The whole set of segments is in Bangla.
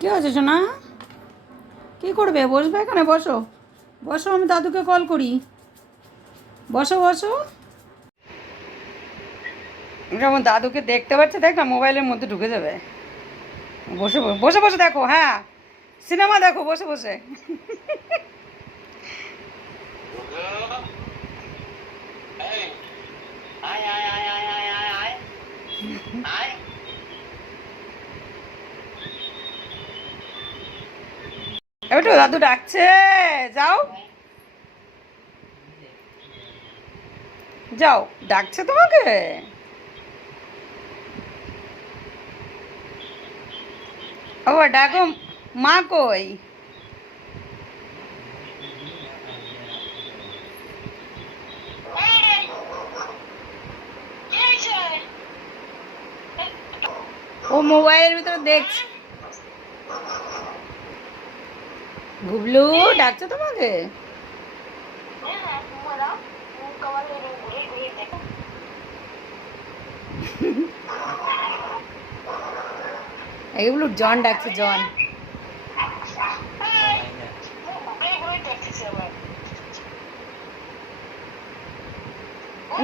কি হয়েছে সোনা? কি করবে? বসবে এখানে? বসো বসো, আমি দাদুকে কল করি। বসো বসো। যেমন দাদুকে দেখতে পাচ্ছে, দেখ না, মোবাইলের মধ্যে ঢুকে যাবে। বসে বসে বসে দেখো, হ্যাঁ, সিনেমা দেখো বসে বসে। এবার তো দাদু ডাকছে, যাও যাও, ডাকছে তোমাকে। ও ডাকো, মা কই? ও মোবাইলের ভিতরে দেখছে। গুবলু ডাকছে তোমাকে। এগুলো জন ডাকছে, জন।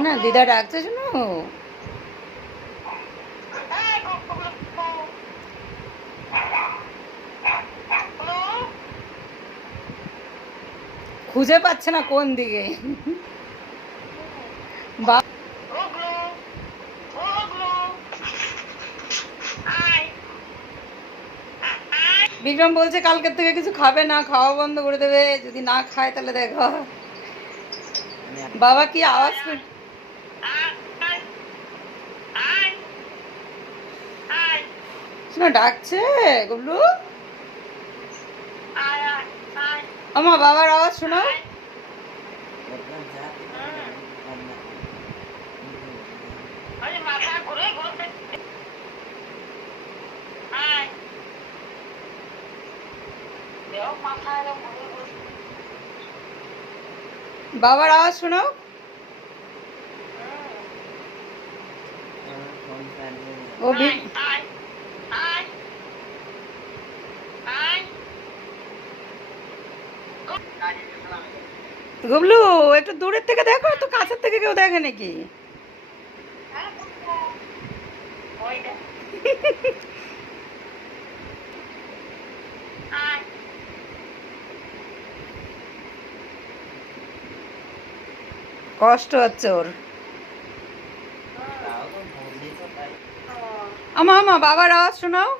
না দিদা ডাকছে, শোনো। খুঁজে পাচ্ছে না কোন দিকে। বা বিক্রম বলছে কালকের থেকে কিছু খাবে না, খাওয়া বন্ধ করে দেবে, যদি না খায় তাহলে দেখো। বাবা কি আওয়াজ শোনো, ডাকছে গুবলু। আমার বাবার আওয়াজ শোনো। বাবার আওয়াজ শোনো। ও গুবলু একটু দূরের থেকে দেখো, তো কাছের থেকে কেউ দেখে নাকি? কষ্ট হচ্ছে ওর। আমা বাবার আওয়াজ শোনাও।